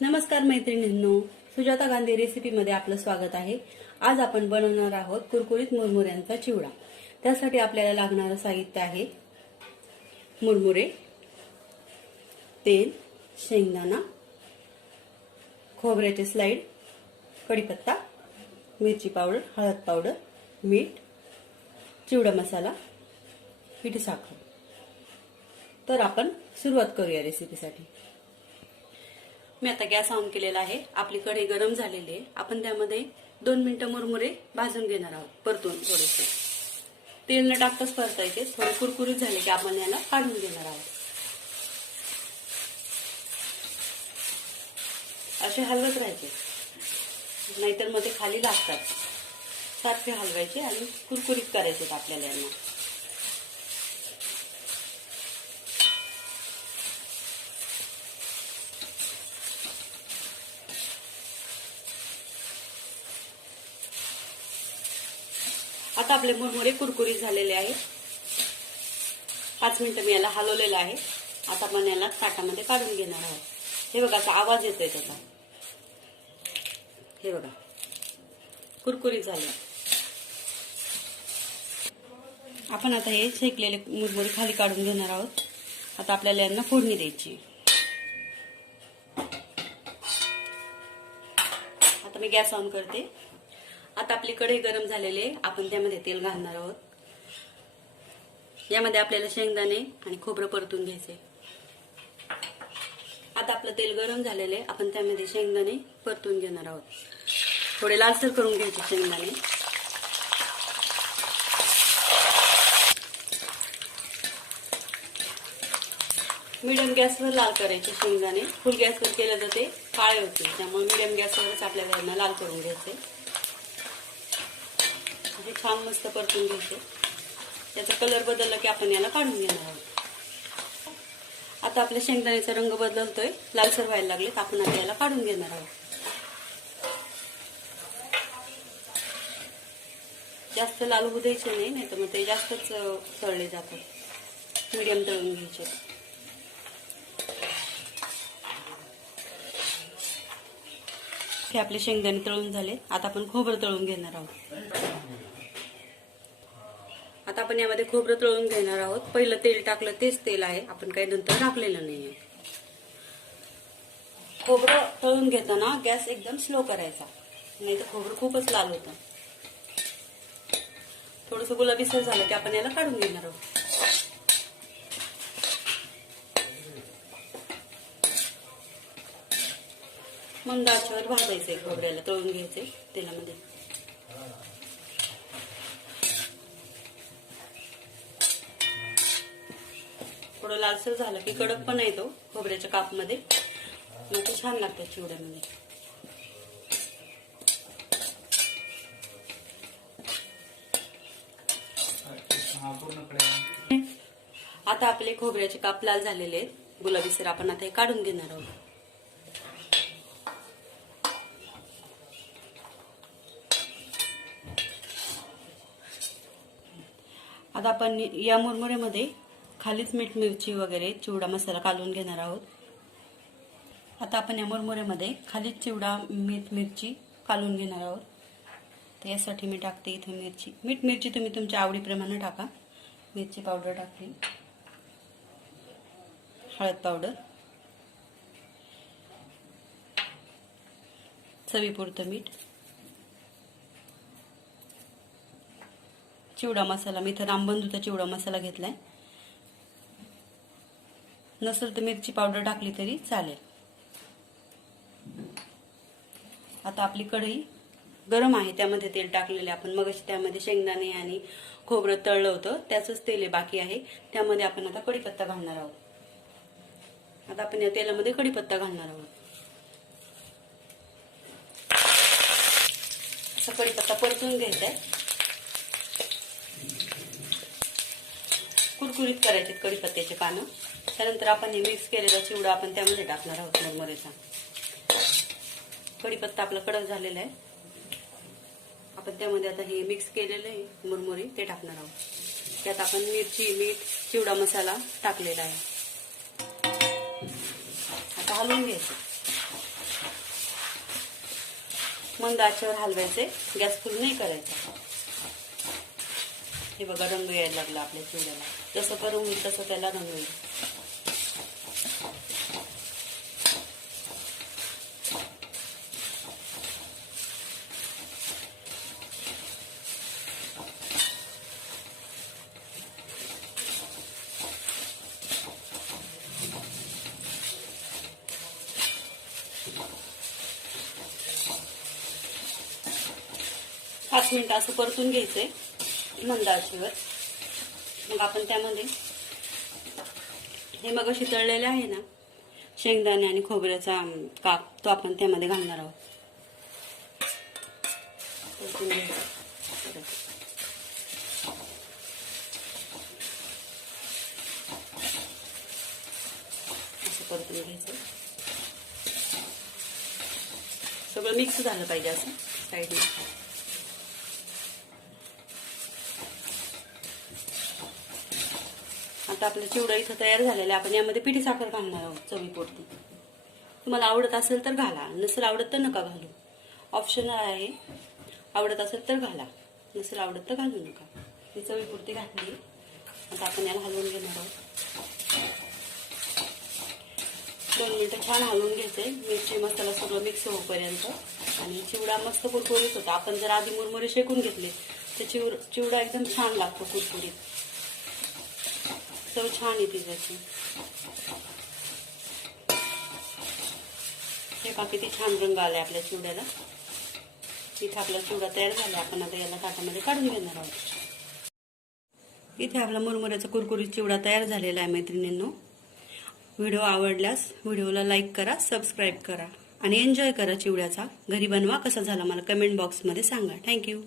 नमस्कार मैत्रिणींनो, सुजाता गांधी रेसिपी मध्ये आपलं स्वागत आहे। आज आपण बनवणार आहोत कुरकुरीत मुरमुऱ्यांचा चिवडा। त्यासाठी आपल्याला लागणारे साहित्य आहे मुरमुरे, तेल, शेंगदाणा, खोबऱ्याचे स्लाइड, कढीपत्ता, मिरची पावडर, हळद पावडर, मीठ, चिवडा मसाला, पिठी साखर। तर आपण सुरुवात करूया रेसिपीसाठी। मी आता गॅस ऑन केलेला आहे। आपली कढई गरम झालेली आहे। आपण त्यामध्ये 2 मिनिटं मुरमुरे भाजून घेणार आहोत, परतून थोडेसे। तेल न टाकताच परतायचे। थोडे कुरकुरीत झाले की आपण याला काढून घेणार आहोत। असे हलवत राहायचे, नाहीतर मग ते खाली लागतात। सारखे हलवायचे आणि कुरकुरीत करायचे आपल्याला यांना। आता आपले मुरमुरे कुरकुरीत झालेले आहेत। 5 मिनिटं मी याला हलवलेलं आहे। आता आपण याला ताटामध्ये काढून घेणार आहोत। हे बघा, असा आवाज येतोय त्याचा। हे बघा, कुरकुरीत झाले। आपण आता हे शेकलेले मुरमुरे खाली काढून घेणार आहोत। आता आपल्याला यांना फोडणी द्यायची। आता मी गॅस ऑन करते। आता आपली कढई गरम झालेली आहे। आपण त्यामध्ये तेल घालणार आहोत। यामध्ये आपल्याला शेंगदाणे आणि खोबरं परतून घ्यायचे। आता आपलं तेल गरम झालेलं आहे। आपण त्यामध्ये शेंगदाणे परतून घेणार आहोत। थोडे लालसर करून घ्यायचे शेंगदाणे। मीडियम गॅसवर लाल करायचे शेंगदाणे। फुल गॅसवर केलं तर ते काळे होते, त्यामुळे मीडियम गॅसवरच आपल्याला यांना लाल करून घ्यायचे। हे छान मस्त परतून घ्यायचे। त्याचा कलर बदलला की आपण याला काढून घेणार आहोत। आता आपल्या शेंगदाण्याचा रंग बदलतोय, लालसर व्हायला लागले, तर आपण आता याला काढून घेणार आहोत। जास्त लाल होऊ द्यायचे नाही, नाहीतर मग ते जास्तच तळले जातात। मीडियम तळून घ्यायचे। हे आपले शेंगदाणे तळून झाले। आता आपण खोबरं तळून घेणार आहोत। आता आपण यामध्ये खोबरं तळून घेणार आहोत। पहिलं तेल टाकलं तेच तेल आहे, आपण काही नंतर टाकलेलं नाहीये। खोबरं तळून घेताना गॅस एकदम स्लो करायचा, नाही तर खोबरं खूपच लाल होतं। थोडंसं गुलाबीसर झालं की आपण याला काढून घेणार आहोत। मंद आचेवर भाजायचे, खोबऱ्याला तळून घ्यायचे तेलामध्ये। थोडं लालसर झालं की कडकपणा येतो खोबऱ्याच्या कापमध्ये, मग ते छान लागतं चिवड्यामध्ये। आता आपले खोबऱ्याचे काप लाल झालेले आहेत, गुलाबीसर। आपण आता हे काढून घेणार आहोत। आता आपण या मुरमुऱ्यामध्ये खालीच मीठ, मिरची वगैरे चिवडा मसाला काढून घेणार आहोत। आता आपण या मुरमुऱ्यामध्ये खालीच चिवडा, मीठ, मिरची काढून घेणार आहोत। तर यासाठी मी टाकते इथे मिरची। मीठ, मिरची तुम्ही तुमच्या आवडीप्रमाणे टाका। मिरची पावडर टाकली, हळद पावडर, चवीपुरतं मीठ, चिवडा मसाला। मी इथं बनवता चिवडा मसाला घेतलाय। नसेल तर मिरची पावडर टाकली तरी चालेल। आता आपली कढई गरम आहे, त्यामध्ये तेल टाकलेले आपण मगाशी। त्यामध्ये शेंगदाणे आणि खोबरं तळलं होतं, त्याचंच तेल बाकी आहे। त्यामध्ये आपण आता कढीपत्ता घालणार आहोत। आता आपण या तेलामध्ये कढीपत्ता घालणार आहोत। असा कढीपत्ता परतून घ्यायचा आहे। कुरकुरीत करायचे कढीपत्त्याचे पानं। त्यानंतर आपण हे मिक्स केलेला चिवडा आपण त्यामध्ये टाकणार आहोत मुरमुऱ्याचा। कढीपत्ता आपला कडक झालेला आहे। आपण त्यामध्ये आता हे मिक्स केलेलं आहे मुरमुरे ते टाकणार आहोत. त्यात आपण मिरची, मीठ, चिवडा मसाला टाकलेला आहे. आता हलवून घ्यायचं. मंद आचेवर हलवायचे, गॅस फुल नाही करायचा. हे बघा रंग यायला लागला आपल्या चिवड्याला. जसं करून होईल तसं त्याला रंग येईल. 5 मिनिटं असं परतून घ्यायचंय मंद आचेवर. मग आपण त्यामध्ये हे मगाशी तळलेले आहे ना शेंगदाणे आणि खोबऱ्याचा काप, तो आपण त्यामध्ये घालणार आहोत. परतून घ्यायचं. असं परतून घ्यायचं. सगळं मिक्स झालं पाहिजे असं साईडने. आता आपला चिवडा इथं तयार झालेला आहे. आपण यामध्ये पिठी साखर घालणार आहोत चवीपुरती. तुम्हाला आवडत असेल तर घाला, नसेल आवडत तर नका घालू. ऑप्शनल आहे. आवडत असेल तर घाला, नसेल आवडत तर घालू नका. ही चवीपुरती घातली. आता आपण याला हलवून घेणार आहोत. 2 मिनिटं छान हलवून घ्यायचे. मिरची मसाला सगळं मिक्स होईपर्यंत. आणि चिवडा मस्त कुरकुरीत होता. आपण जर आधी मुरमुरे शेकून घेतले तर चिवडा एकदम छान लागतो कुरकुरीत. चव छान येते त्याची. हे पहा किती छान रंग आलाय आपल्या चिवड्याला. इथे आपला चिवडा तयार झाला. आपण आता याला ताटामध्ये काढून घेणार आहोत. इथे आपला मुरमुऱ्याचा कुरकुरीत चिवडा तयार झालेला आहे मैत्रिणींनो. व्हिडिओ आवडल्यास व्हिडिओला लाईक करा, सबस्क्राईब करा आणि एन्जॉय करा चिवड्याचा. घरी बनवा. कसा झाला मला कमेंट बॉक्समध्ये सांगा. थँक्यू.